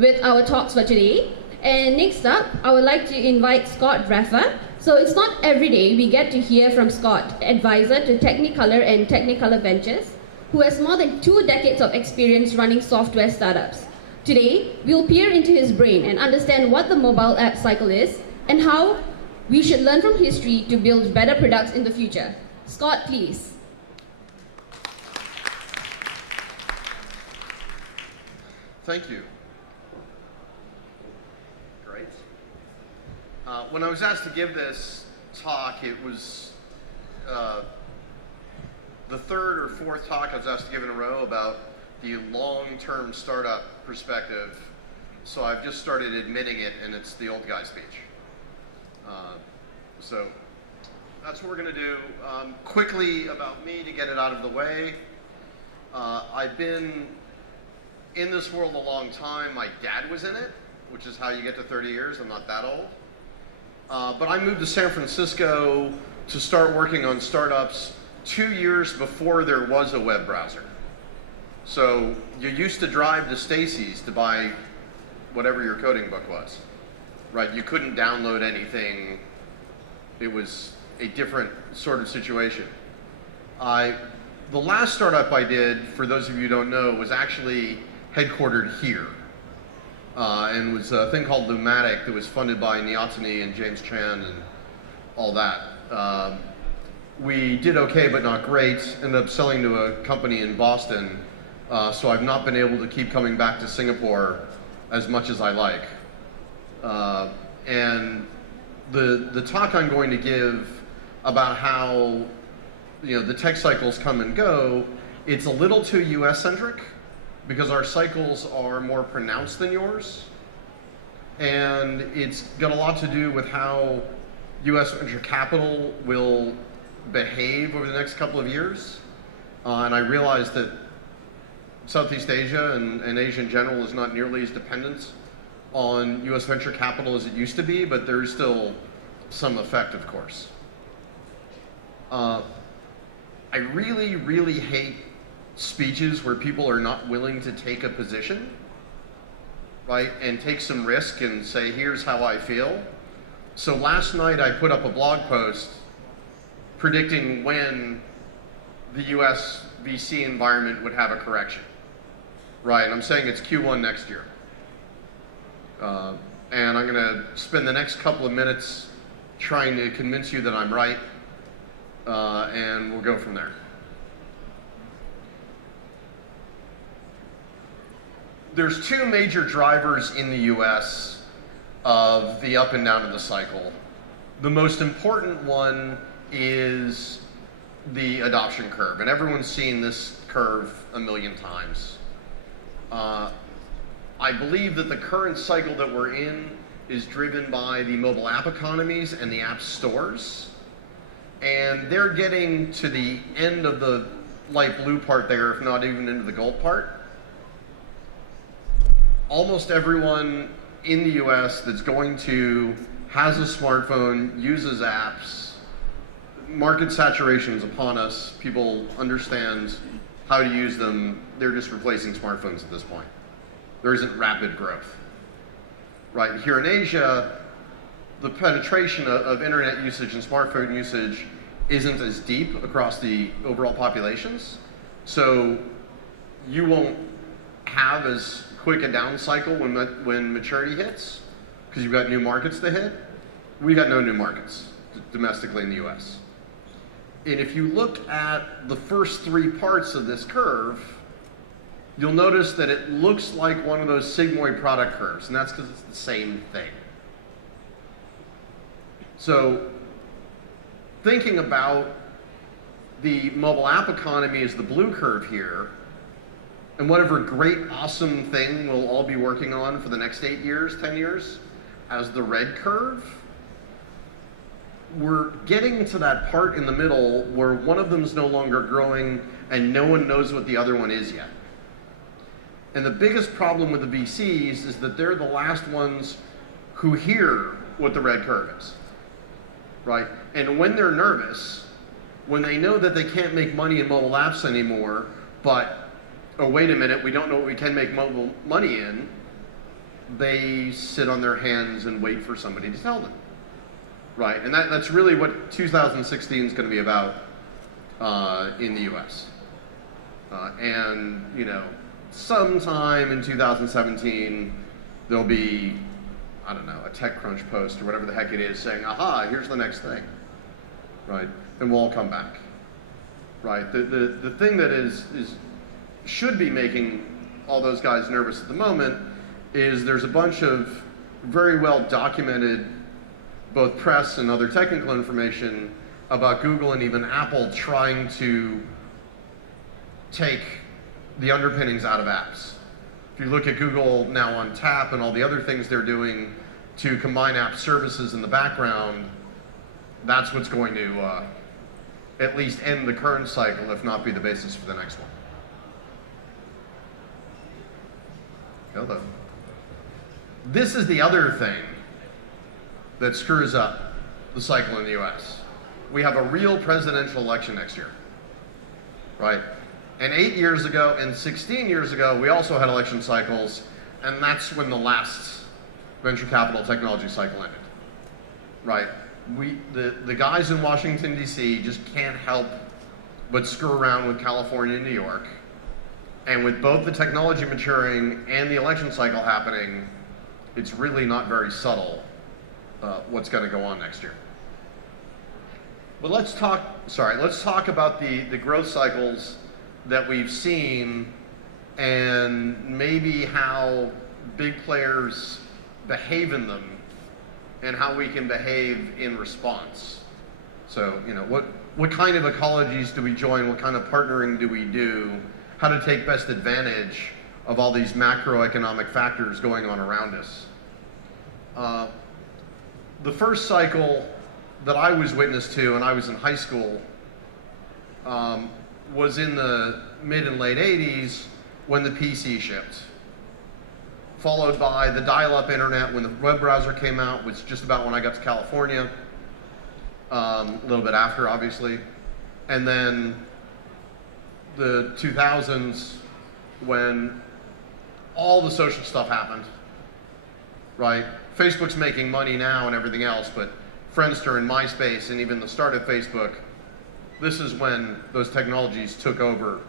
with our talks for today. And next up, I would like to invite Scott Raffa. So it's not every day we get to hear from Scott, advisor to Technicolor and Technicolor Ventures, who has more than 2 decades of experience running software startups. Today, we'll peer into his brain and understand what the mobile app cycle is and how we should learn from history to build better products in the future. Scott, please. Thank you. Great. When I was asked to give this talk, it was the third or fourth talk I was asked to give in a row about the long-term startup perspective. So I've just started admitting it, and it's the old guy speech. So that's what we're going to do. Quickly about me to get it out of the way. I've been in this world a long time. My dad was in it, which is how you get to 30 years. I'm not that old. But I moved to San Francisco to start working on startups 2 years before there was a web browser. So you used to drive to Stacy's to buy whatever your coding book was, right? You couldn't download anything. It was a different sort of situation. The last startup I did, for those of you who don't know, was actually headquartered here. And was a thing called Lumatic that was funded by Nyatani and James Chan and all that. We did okay, but not great. Ended up selling to a company in Boston. So I've not been able to keep coming back to Singapore as much as I like. And the talk I'm going to give about how the tech cycles come and go, it's a little too US-centric because our cycles are more pronounced than yours. And it's got a lot to do with how US venture capital will behave over the next couple of years. And I realize that Southeast Asia and Asia in general is not nearly as dependent on US venture capital as it used to be, but there's still some effect, of course. I really, really hate speeches where people are not willing to take a position, right, and take some risk and say, here's how I feel. So last night I put up a blog post predicting when the US VC environment would have a correction, right? And I'm saying it's Q1 next year. And I'm going to spend the next couple of minutes trying to convince you that I'm right, and we'll go from there. There's 2 major drivers in the US of the up and down of the cycle. The most important one is the adoption curve, and everyone's seen this curve a million times. I believe that the current cycle that we're in is driven by the mobile app economies and the app stores. And they're getting to the end of the light blue part there, if not even into the gold part. Almost everyone in the US that's going to has a smartphone, uses apps. Market saturation is upon us. People understand how to use them. They're just replacing smartphones at this point. There isn't rapid growth. Right, here in Asia, the penetration of internet usage and smartphone usage isn't as deep across the overall populations. So you won't have as quick a down cycle when maturity hits, because you've got new markets to hit. We got no new markets domestically in the US. And if you look at the first 3 parts of this curve, you'll notice that it looks like one of those sigmoid product curves, and that's because it's the same thing. So thinking about the mobile app economy as the blue curve here, and whatever great, awesome thing we'll all be working on for the next 8 years, 10 years, as the red curve, we're getting to that part in the middle where one of them is no longer growing and no one knows what the other one is yet. And the biggest problem with the VCs is that they're the last ones who hear what the red curve is, right? And when they're nervous, when they know that they can't make money in mobile apps anymore, but, oh, wait a minute, we don't know what we can make mobile money in, they sit on their hands and wait for somebody to tell them, right? And that's really what 2016 is going to be about in the U.S. And you know, sometime in 2017 there'll be, I don't know, a TechCrunch post or whatever the heck it is saying, "Aha, here's the next thing," right? And we'll all come back, right? The thing that should be making all those guys nervous at the moment is there's a bunch of very well documented both press and other technical information about Google and even Apple trying to take the underpinnings out of apps. If you look at Google now on Tap and all the other things they're doing to combine app services in the background, that's what's going to at least end the current cycle, if not be the basis for the next one. Hello. This is the other thing that screws up the cycle in the US. We have a real presidential election next year, right? And 8 years ago and 16 years ago, we also had election cycles, and that's when the last venture capital technology cycle ended, right? The guys in Washington, D.C. just can't help but screw around with California and New York. And with both the technology maturing and the election cycle happening, it's really not very subtle what's going to go on next year. But let's talk about the growth cycles that we've seen and maybe how big players behave in them and how we can behave in response. So, you know, what kind of ecologies do we join? What kind of partnering do we do? How to take best advantage of all these macroeconomic factors going on around us. The first cycle that I was witness to, and I was in high school, was in the mid and late 80s when the PC shipped, followed by the dial-up internet when the web browser came out, which just about when I got to California, a little bit after, obviously, and then the 2000s when all the social stuff happened, right? Facebook's making money now and everything else, but Friendster and MySpace and even the start of Facebook, this is when those technologies took over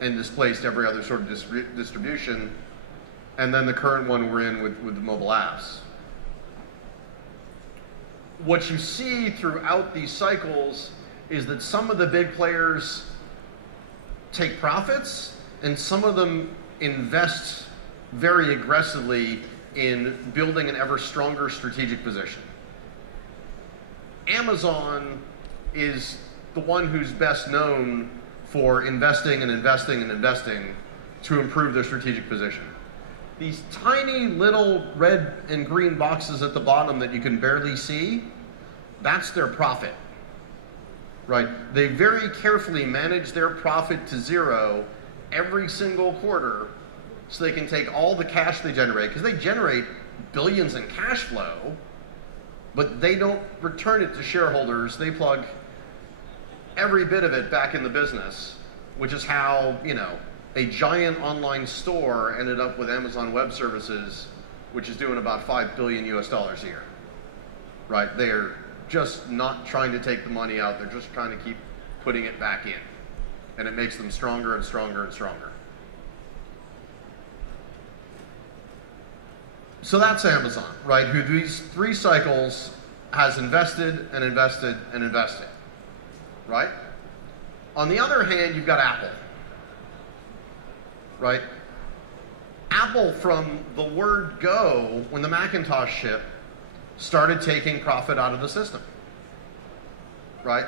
and displaced every other sort of distribution, and then the current one we're in with the mobile apps. What you see throughout these cycles is that some of the big players take profits, and some of them invest very aggressively in building an ever stronger strategic position. Amazon is the one who's best known for investing and investing and investing to improve their strategic position. These tiny little red and green boxes at the bottom that you can barely see, that's their profit. Right? They very carefully manage their profit to zero every single quarter so they can take all the cash they generate, because they generate billions in cash flow, but they don't return it to shareholders. They plug every bit of it back in the business, which is how, you know, a giant online store ended up with Amazon Web Services, which is doing about $5 billion US a year. Right? They're just not trying to take the money out, they're just trying to keep putting it back in. And it makes them stronger and stronger and stronger. So that's Amazon, right? Who these 3 cycles has invested and invested and invested, right? On the other hand, you've got Apple, right? Apple, from the word go, when the Macintosh shipped, started taking profit out of the system, right?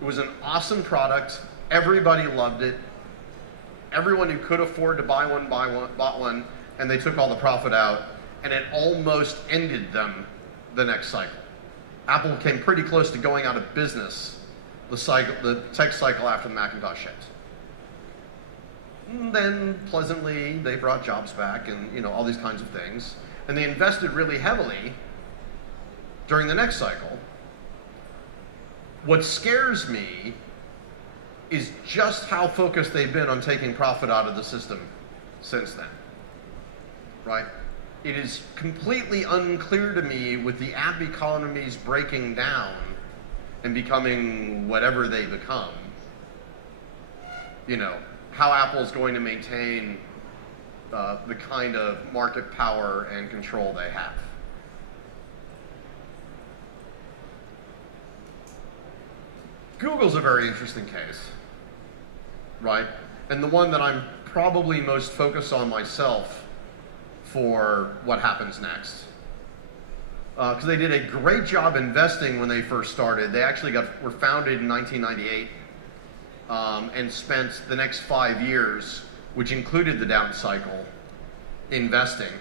It was an awesome product. Everybody loved it. Everyone who could afford to buy one bought one, and they took all the profit out, and it almost ended them the next cycle. Apple came pretty close to going out of business the tech cycle after the Macintosh shipped. And then, pleasantly, they brought jobs back and, you know, all these kinds of things. And they invested really heavily during the next cycle. What scares me is just how focused they've been on taking profit out of the system since then, right? it is completely unclear to me, with the app economies breaking down and becoming whatever they become, how Apple's going to maintain the kind of market power and control they have. Google's a very interesting case, right? And the one that I'm probably most focused on myself for what happens next. Because they did a great job investing when they first started. They actually were founded in 1998 and spent the next 5 years, which included the down cycle, investing,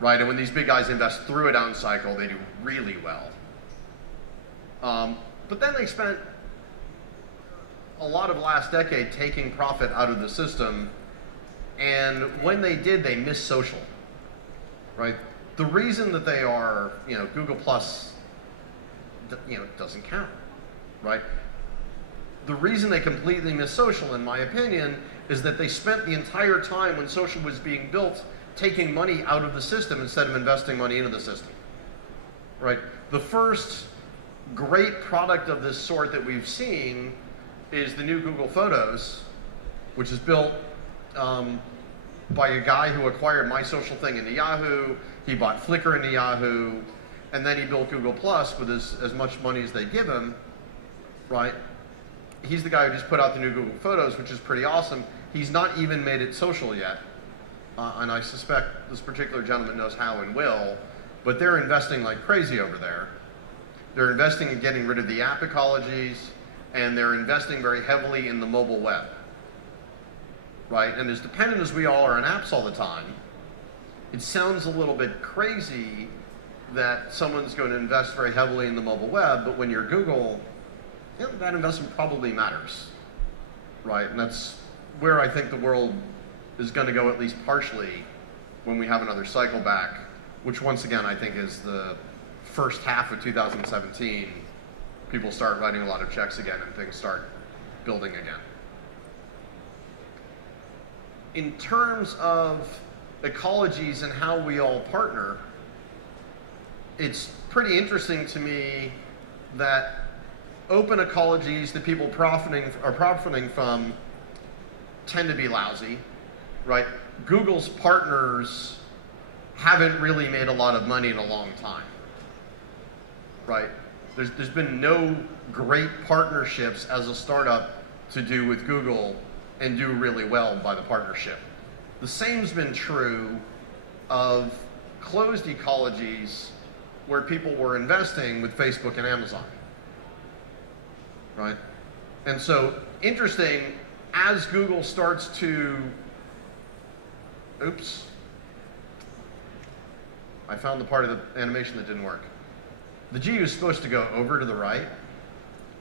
right? And when these big guys invest through a down cycle, they do really well. But then they spent a lot of last decade taking profit out of the system, and when they did, they missed social, right? The reason that they are, Google Plus, doesn't count, right? The reason they completely missed social, in my opinion, is that they spent the entire time when social was being built taking money out of the system instead of investing money into the system, right? The first great product of this sort that we've seen is the new Google Photos, which is built by a guy who acquired My Social Thing into Yahoo. He bought Flickr into Yahoo, and then he built Google Plus with as much money as they give him, right? He's the guy who just put out the new Google Photos, which is pretty awesome. He's not even made it social yet, and I suspect this particular gentleman knows how and will, but they're investing like crazy over there. They're investing in getting rid of the app ecologies, and they're investing very heavily in the mobile web, right? And as dependent as we all are on apps all the time, it sounds a little bit crazy that someone's going to invest very heavily in the mobile web, but when you're Google, that investment probably matters, right? And that's where I think the world is going to go, at least partially, when we have another cycle back, which once again I think is the first half of 2017. People start writing a lot of checks again and things start building again. In terms of ecologies and how we all partner, it's pretty interesting to me that open ecologies that people are profiting from tend to be lousy, right? Google's partners haven't really made a lot of money in a long time, right? There's been no great partnerships as a startup to do with Google and do really well by the partnership. The same's been true of closed ecologies where people were investing with Facebook and Amazon, right? And so, interesting, as Google starts to, oops, I found the part of the animation that didn't work. The G is supposed to go over to the right,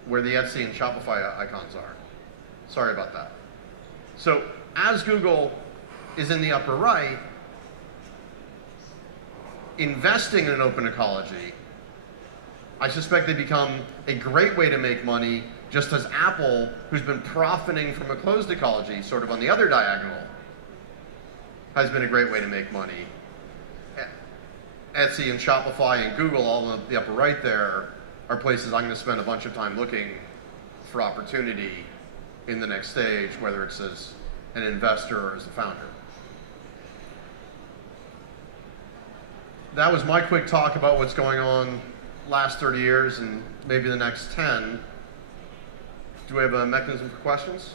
where the Etsy and Shopify icons are. Sorry about that. So as Google is in the upper right, investing in an open ecology, I suspect they become a great way to make money, just as Apple, who's been profiting from a closed ecology, sort of on the other diagonal, has been a great way to make money. Etsy and Shopify and Google, all in the upper right there, are places I'm going to spend a bunch of time looking for opportunity in the next stage, whether it's as an investor or as a founder. That was my quick talk about what's going on last 30 years and maybe the next 10. Do we have a mechanism for questions?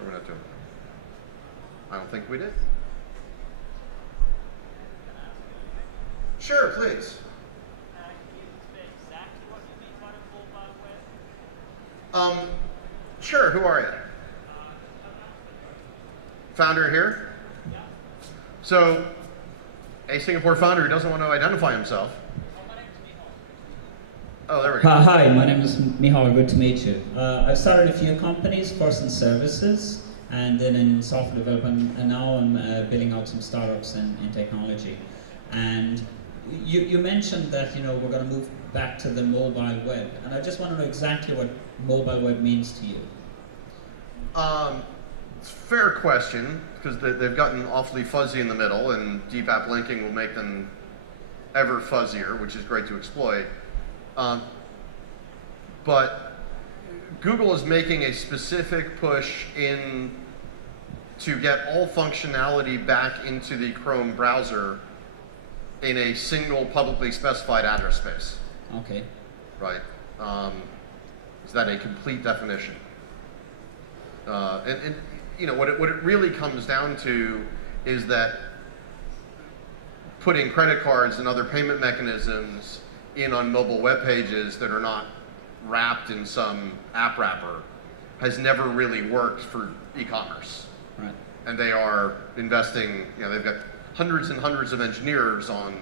Or we're not doing? I don't think we did. Sure, please. Can you explain exactly what you mean by the mobile web? Sure, who are you? Founder here? Yeah. So, a Singapore founder who doesn't want to identify himself. My name's Mihal. Oh, there we go. Hi, my name is Mihal. Good to meet you. I've started a few companies, first in services, and then in software development, and now I'm building out some startups in technology. And you mentioned that we're going to move back to the mobile web, and I just want to know exactly what mobile web means to you. It's a fair question, because they've gotten awfully fuzzy in the middle, and deep app linking will make them ever fuzzier, which is great to exploit. But Google is making a specific push in to get all functionality back into the Chrome browser in a single publicly specified address space. Okay. Right. Is that a complete definition? And you know, what it really comes down to is that putting credit cards and other payment mechanisms in on mobile web pages that are not wrapped in some app wrapper has never really worked for e-commerce. Right. And they are investing, you know, they've got hundreds and hundreds of engineers on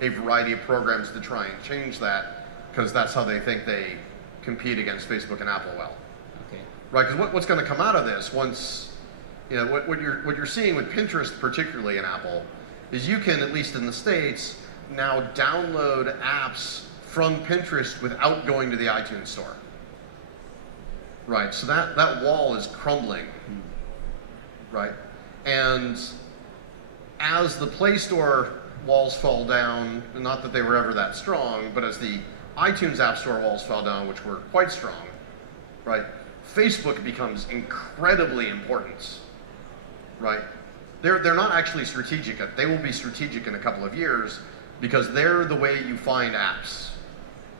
a variety of programs to try and change that, because that's how they think they compete against Facebook and Apple well. Okay. Right, because what's going to come out of this once, you know, what you're seeing with Pinterest, particularly in Apple, is you can, at least in the States, now download apps from Pinterest without going to the iTunes store. Right, so that wall is crumbling. Right, and as the Play Store walls fall down, not that they were ever that strong, but as the iTunes App Store walls fell down, which were quite strong, right, Facebook becomes incredibly important, right? They're not actually strategic. They will be strategic in a couple of years, because they're the way you find apps,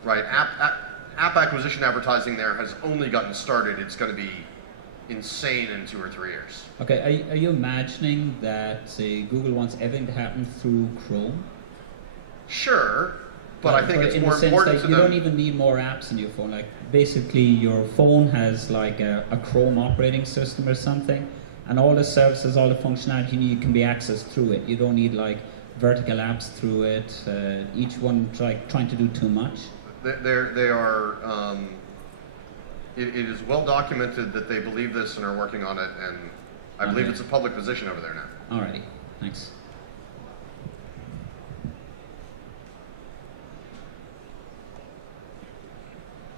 right? App acquisition advertising there has only gotten started. It's going to be insane in 2 or 3 years. Okay, are you imagining that, say, Google wants everything to happen through Chrome? Sure, but I think it's in more the sense important that to you them. don't even need more apps in your phone. Like, basically, your phone has like a Chrome operating system or something, and all the services, all the functionality you need can be accessed through it. You don't need like vertical apps through it. Each one trying to do too much. They are. It is well documented that they believe this and are working on it, and I believe it's a public position over there now. Alrighty, thanks.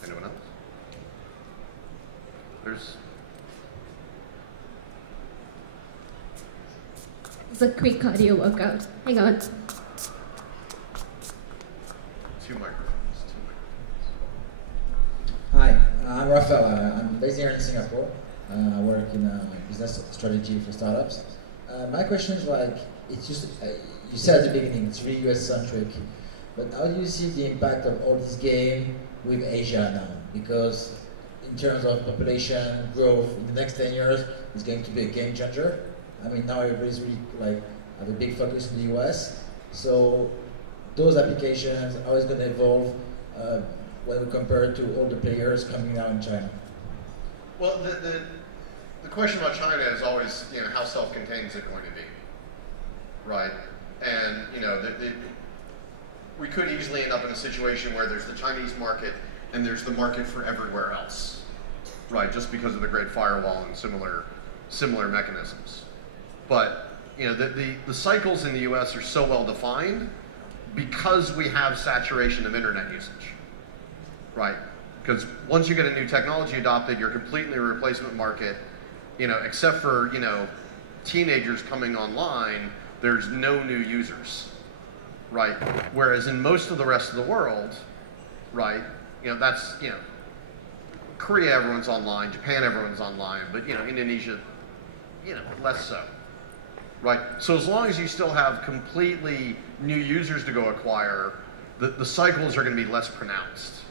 Anyone else? There's. It's a quick cardio workout. Hang on. Two microphones. Hi, I'm Rafael. I'm based here in Singapore. I work in business strategy for startups. My question is it's just, you said at the beginning, it's really US centric, but how do you see the impact of all this game with Asia now? Because in terms of population growth in the next 10 years, it's going to be a game changer. I mean, now everybody's really have a big focus in the US. So those applications, how is going to evolve when we compare it to all the players coming out in China? Well, the question about China is always, you know, how self-contained is it going to be, right? And you know, we could easily end up in a situation where there's the Chinese market and there's the market for everywhere else, right? Just because of the Great Firewall and similar mechanisms. But you know, the cycles in the U.S. are so well defined because we have saturation of internet usage, right? Because once you get a new technology adopted, you're completely a replacement market. You know, except for, you know, teenagers coming online, there's no new users, right? Whereas in most of the rest of the world, right, you know, that's, you know, Korea, everyone's online, Japan, everyone's online, but, you know, Indonesia, you know, less so, right? So as long as you still have completely new users to go acquire, the cycles are going to be less pronounced,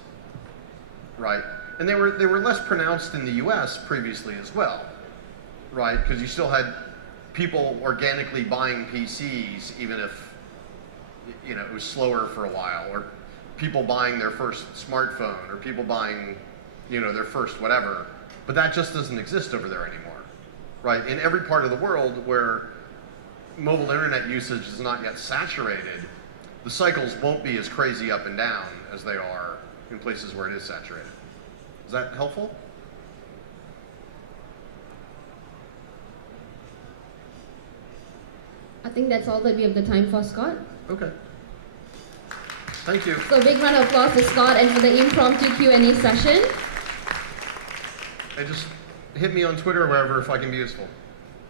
right? And they were less pronounced in the US previously as well, right? Because you still had people organically buying PCs, even if, you know, it was slower for a while, or people buying their first smartphone, or people buying, you know, their first whatever. But that just doesn't exist over there anymore, right? In every part of the world where mobile internet usage is not yet saturated, the cycles won't be as crazy up and down as they are in places where it is saturated. Is that helpful? I think that's all that we have the time for, Scott. Okay. Thank you. So big round of applause for Scott and for the impromptu Q&A session. And just hit me on Twitter or wherever if I can be useful.